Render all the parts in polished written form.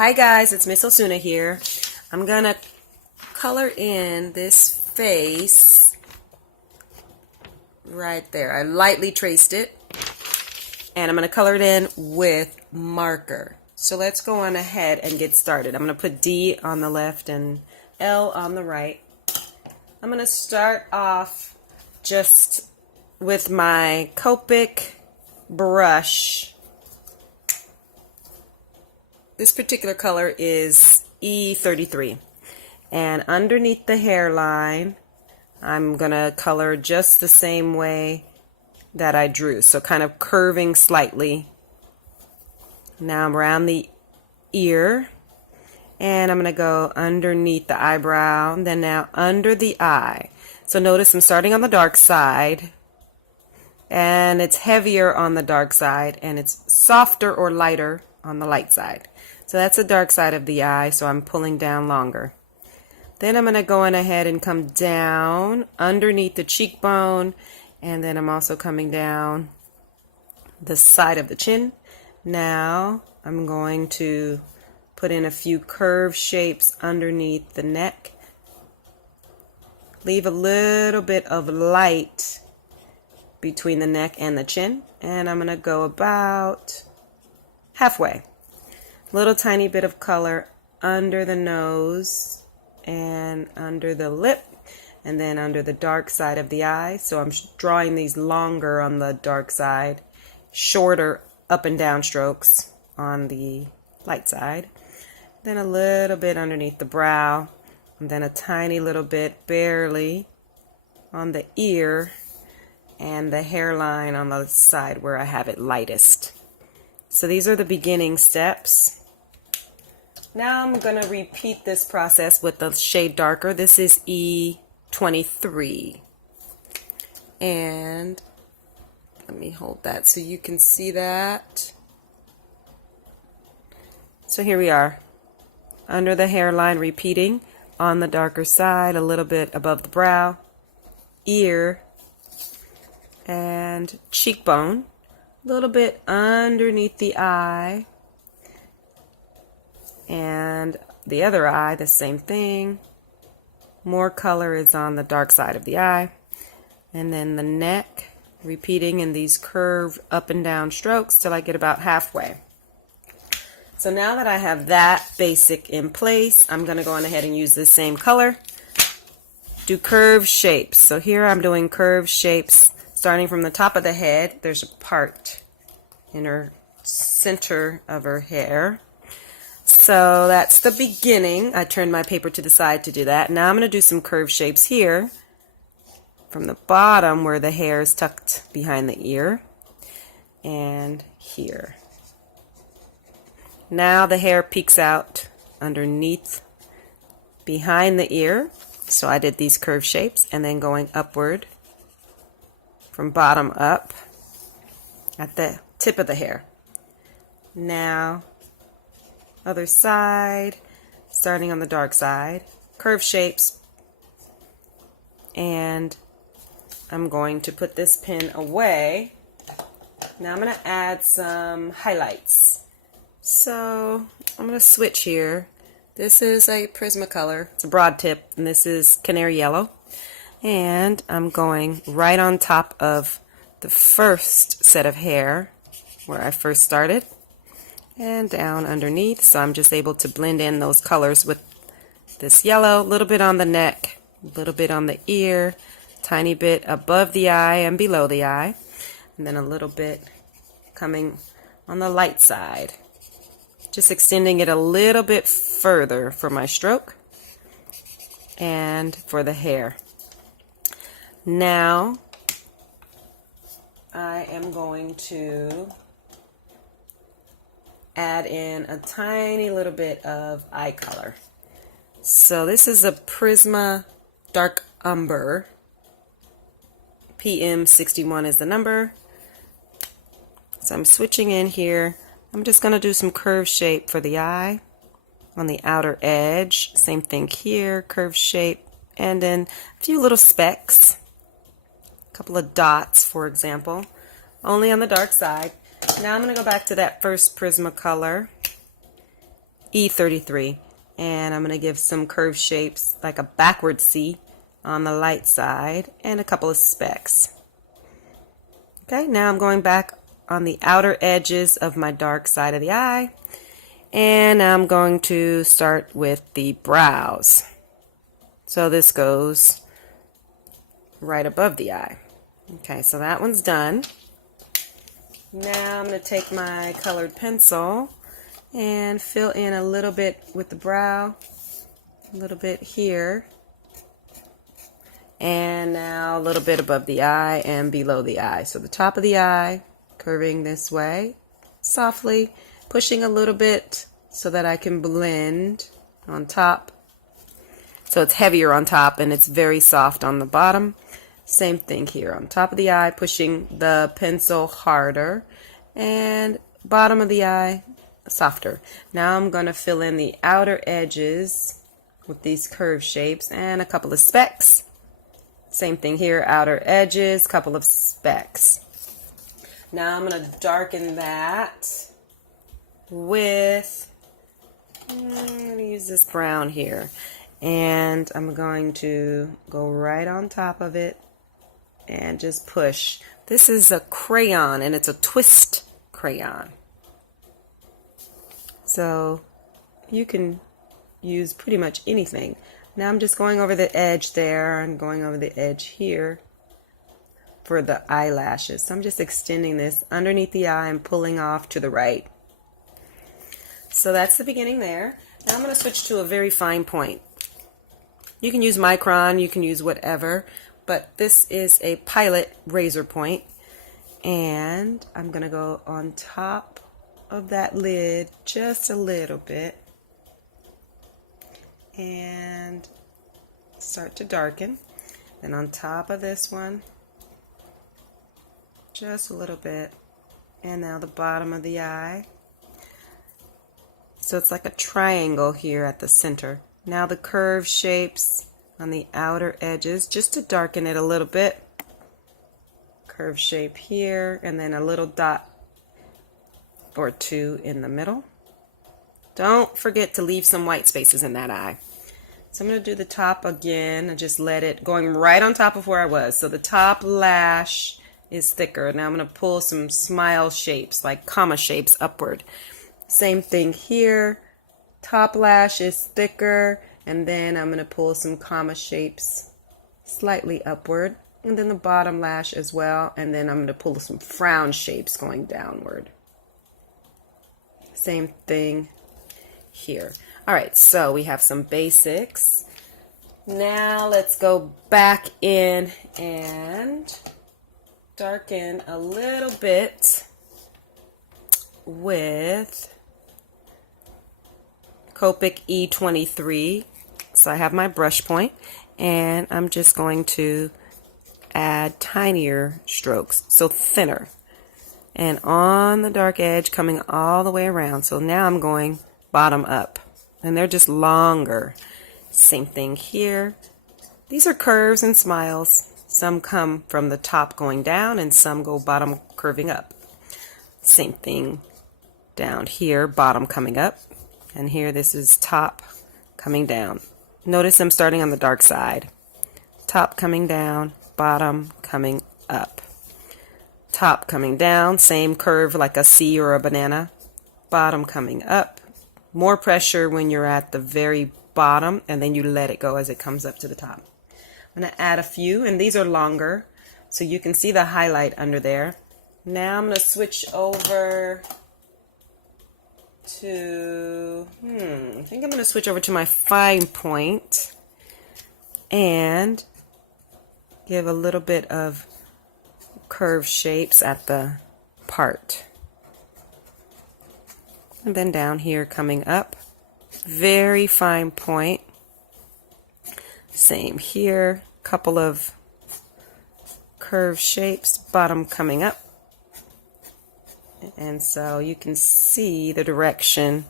Hi guys, it's Miss Osuna here. I'm gonna color in this face right there. I lightly traced it and I'm gonna color it in with marker. So let's go on ahead and get started. I'm gonna put D on the left and L on the right. I'm gonna start off just with my Copic brush. This particular color is E33, and underneath the hairline I'm gonna color just the same way that I drew, so kind of curving slightly. Now I'm around the ear and I'm gonna go underneath the eyebrow, and then now under the eye. So notice I'm starting on the dark side, and it's heavier on the dark side and it's softer or lighter on the light side. So that's the dark side of the eye, so I'm pulling down longer. Then I'm going to go on ahead and come down underneath the cheekbone, and then I'm also coming down the side of the chin. Now I'm going to put in a few curve shapes underneath the neck. Leave a little bit of light between the neck and the chin, and I'm going to go about halfway. Little tiny bit of color under the nose and under the lip, and then under the dark side of the eye. So I'm drawing these longer on the dark side, shorter up and down strokes on the light side. Then a little bit underneath the brow, and then a tiny little bit, barely, on the ear and the hairline on the side where I have it lightest. So these are the beginning steps. Now I'm going to repeat this process with the shade darker. This is E23. And let me hold that so you can see that. So here we are. Under the hairline, repeating on the darker side, a little bit above the brow, ear, and cheekbone. A little bit underneath the eye. And the other eye, the same thing. More color is on the dark side of the eye. And then the neck, repeating in these curved up and down strokes till I get about halfway. So now that I have that basic in place, I'm going to go on ahead and use the same color. Do curved shapes. So here I'm doing curved shapes starting from the top of the head. There's a part in her center of her hair. So that's the beginning. I turned my paper to the side to do that. Now I'm going to do some curved shapes here from the bottom where the hair is tucked behind the ear and here. Now the hair peeks out underneath behind the ear. So I did these curved shapes and then going upward from bottom up at the tip of the hair. Now other side, starting on the dark side, curved shapes, and I'm going to put this pen away. Now I'm going to add some highlights. So I'm going to switch here. This is a Prismacolor. It's a broad tip, and this is Canary Yellow. And I'm going right on top of the first set of hair where I first started, and down underneath, so I'm just able to blend in those colors with this yellow. A little bit on the neck, a little bit on the ear, tiny bit above the eye and below the eye, and then a little bit coming on the light side. Just extending it a little bit further for my stroke and for the hair. Now I am going to add in a tiny little bit of eye color. So this is a Prisma Dark Umber. PM61 is the number. So I'm switching in here. I'm just going to do some curved shape for the eye on the outer edge. Same thing here, curved shape, and then a few little specks. A couple of dots, for example, only on the dark side. Now I'm going to go back to that first Prismacolor E33. And I'm going to give some curved shapes like a backward C on the light side and a couple of specks. Okay, now I'm going back on the outer edges of my dark side of the eye, and I'm going to start with the brows. So this goes right above the eye. Okay, so that one's done. Now I'm going to take my colored pencil and fill in a little bit with the brow, a little bit here, and now a little bit above the eye and below the eye. So the top of the eye, curving this way, softly, pushing a little bit so that I can blend on top. So it's heavier on top and it's very soft on the bottom. Same thing here on top of the eye, pushing the pencil harder, and bottom of the eye, softer. Now I'm going to fill in the outer edges with these curved shapes and a couple of specks. Same thing here, outer edges, couple of specks. Now I'm going to darken that with, I'm going to use this brown here, and I'm going to go right on top of it and just push. This is a crayon, and it's a twist crayon. So you can use pretty much anything. Now I'm just going over the edge there and going over the edge here for the eyelashes. So I'm just extending this underneath the eye and pulling off to the right. So that's the beginning there. Now I'm going to switch to a very fine point. You can use micron, you can use whatever, but this is a Pilot razor point, and I'm going to go on top of that lid just a little bit and start to darken. Then on top of this one, just a little bit, and now the bottom of the eye. So it's like a triangle here at the center. Now the curved shapes on the outer edges, just to darken it a little bit. Curved shape here, and then a little dot or two in the middle. Don't forget to leave some white spaces in that eye. So I'm going to do the top again and just let it, going right on top of where I was. So the top lash is thicker. Now I'm going to pull some smile shapes, like comma shapes, upward. Same thing here. Top lash is thicker, and then I'm going to pull some comma shapes slightly upward, and then the bottom lash as well, and then I'm going to pull some frown shapes going downward. Same thing here. All right, so we have some basics. Now let's go back in and darken a little bit with Copic E23. So I have my brush point, and I'm just going to add tinier strokes, so thinner, and on the dark edge coming all the way around. So now I'm going bottom up, and they're just longer. Same thing here. These are curves and smiles. Some come from the top going down, and some go bottom curving up. Same thing down here, bottom coming up, and here this is top coming down. Notice I'm starting on the dark side. Top coming down, bottom coming up. Top coming down, same curve like a C or a banana. Bottom coming up. More pressure when you're at the very bottom, and then you let it go as it comes up to the top. I'm going to add a few, and these are longer, so you can see the highlight under there. Now I'm going to switch over to, I think I'm going to switch over to my fine point and give a little bit of curved shapes at the part. And then down here coming up, very fine point. Same here, couple of curved shapes, bottom coming up. And so you can see the direction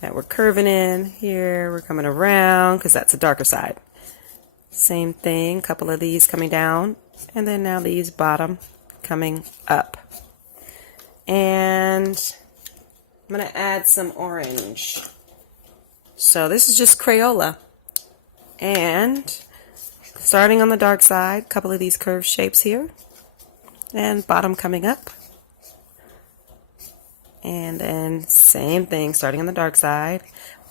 that we're curving in. Here we're coming around because that's the darker side. Same thing, couple of these coming down, and then now these bottom coming up. And I'm going to add some orange. So this is just Crayola. And starting on the dark side, a couple of these curved shapes here. And bottom coming up. And then same thing, starting on the dark side.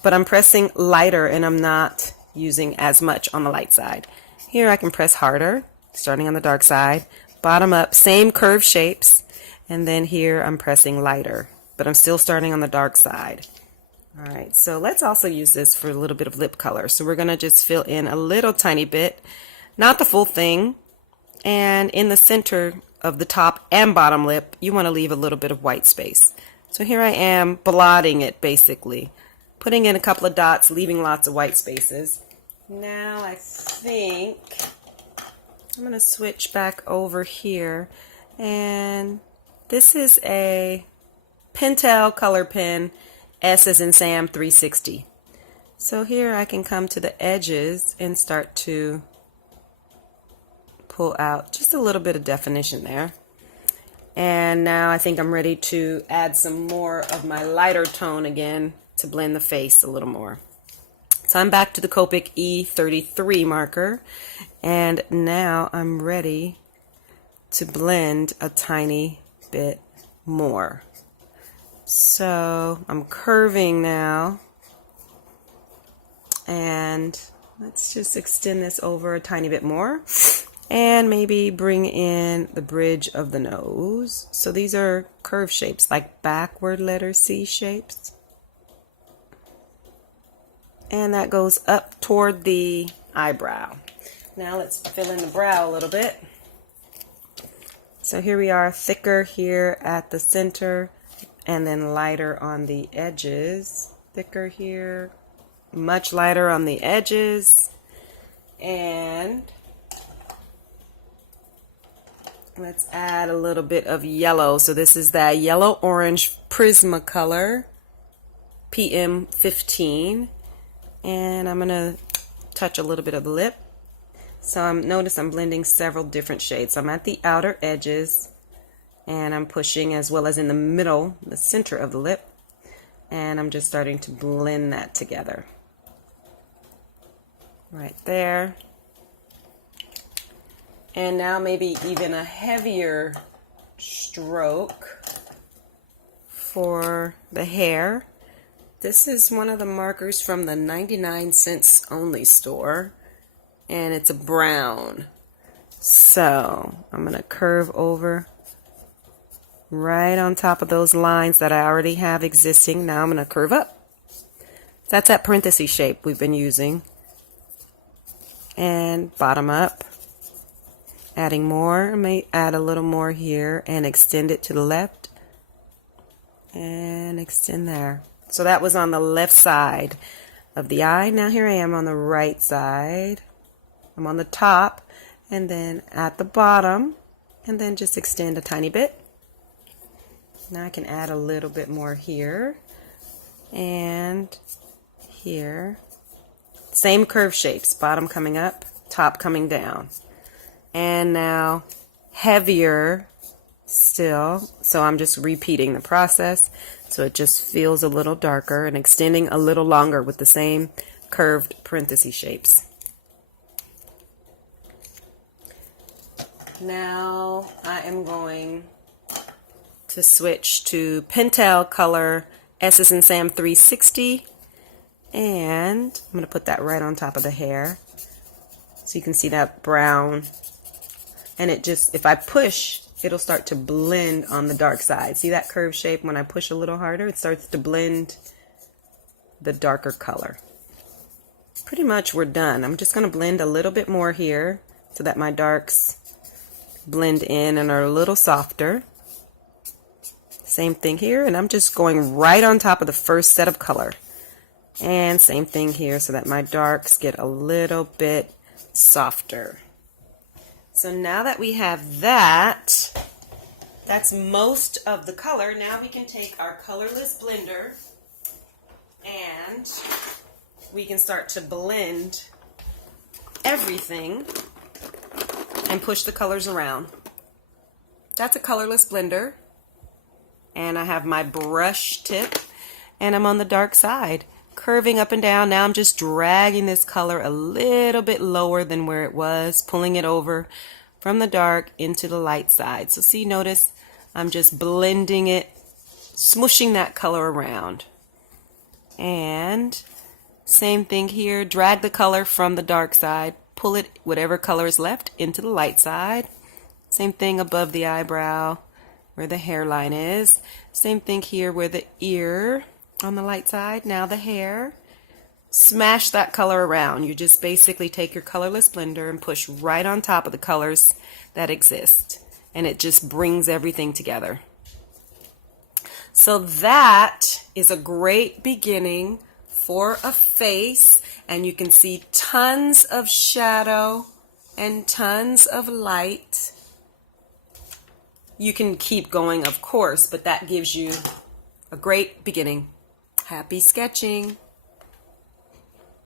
But I'm pressing lighter and I'm not using as much on the light side. Here I can press harder, starting on the dark side. Bottom up, same curved shapes. And then here I'm pressing lighter, but I'm still starting on the dark side. All right, so let's also use this for a little bit of lip color. So we're gonna just fill in a little tiny bit, not the full thing. And in the center of the top and bottom lip, you wanna leave a little bit of white space. So here I am blotting it basically, putting in a couple of dots, leaving lots of white spaces. Now I think I'm gonna switch back over here, and this is a Pentel color pen, S as in Sam 360. So here I can come to the edges and start to pull out just a little bit of definition there. And now I think I'm ready to add some more of my lighter tone again to blend the face a little more. So I'm back to the Copic E33 marker, and now I'm ready to blend a tiny bit more. So I'm curving now, and let's just extend this over a tiny bit more and maybe bring in the bridge of the nose. So these are curve shapes, like backward letter C shapes. And that goes up toward the eyebrow. Now let's fill in the brow a little bit. So here we are, thicker here at the center and then lighter on the edges. Thicker here, much lighter on the edges. And let's add a little bit of yellow. So this is that yellow-orange Prismacolor PM15. And I'm going to touch a little bit of the lip. So notice I'm blending several different shades. So I'm at the outer edges, and I'm pushing as well as in the middle, the center of the lip. And I'm just starting to blend that together. Right there. And now maybe even a heavier stroke for the hair. This is one of the markers from the 99 cents only store, and it's a brown. So I'm going to curve over right on top of those lines that I already have existing. Now I'm going to curve up. That's that parenthesis shape we've been using. And bottom up. Adding more. I may add a little more here and extend it to the left. And extend there. So that was on the left side of the eye. Now here I am on the right side. I'm on the top and then at the bottom, and then just extend a tiny bit. Now I can add a little bit more here and here. Same curve shapes, bottom coming up, top coming down. And now heavier still, so I'm just repeating the process. So it just feels a little darker and extending a little longer with the same curved parenthesis shapes. Now I am going to switch to Pentel color S as in Sam 360, and I'm going to put that right on top of the hair so you can see that brown. And it just, if I push, it'll start to blend on the dark side. See that curve shape? When I push a little harder, it starts to blend the darker color. Pretty much we're done. I'm just going to blend a little bit more here so that my darks blend in and are a little softer. Same thing here, and I'm just going right on top of the first set of color. And same thing here so that my darks get a little bit softer. So now that we have that, that's most of the color. Now we can take our colorless blender and we can start to blend everything and push the colors around. That's a colorless blender. And I have my brush tip and I'm on the dark side. curving up and down. Now I'm just dragging this color a little bit lower than where it was, pulling it over from the dark into the light side. So see, notice I'm just blending it, smooshing that color around. And same thing here, drag the color from the dark side, pull it, whatever color is left, into the light side. Same thing above the eyebrow where the hairline is. Same thing here where the ear on the light side. Now the hair. Smash that color around. You just basically take your colorless blender and push right on top of the colors that exist. And it just brings everything together. So that is a great beginning for a face. And you can see tons of shadow and tons of light. You can keep going, of course, but that gives you a great beginning. Happy sketching!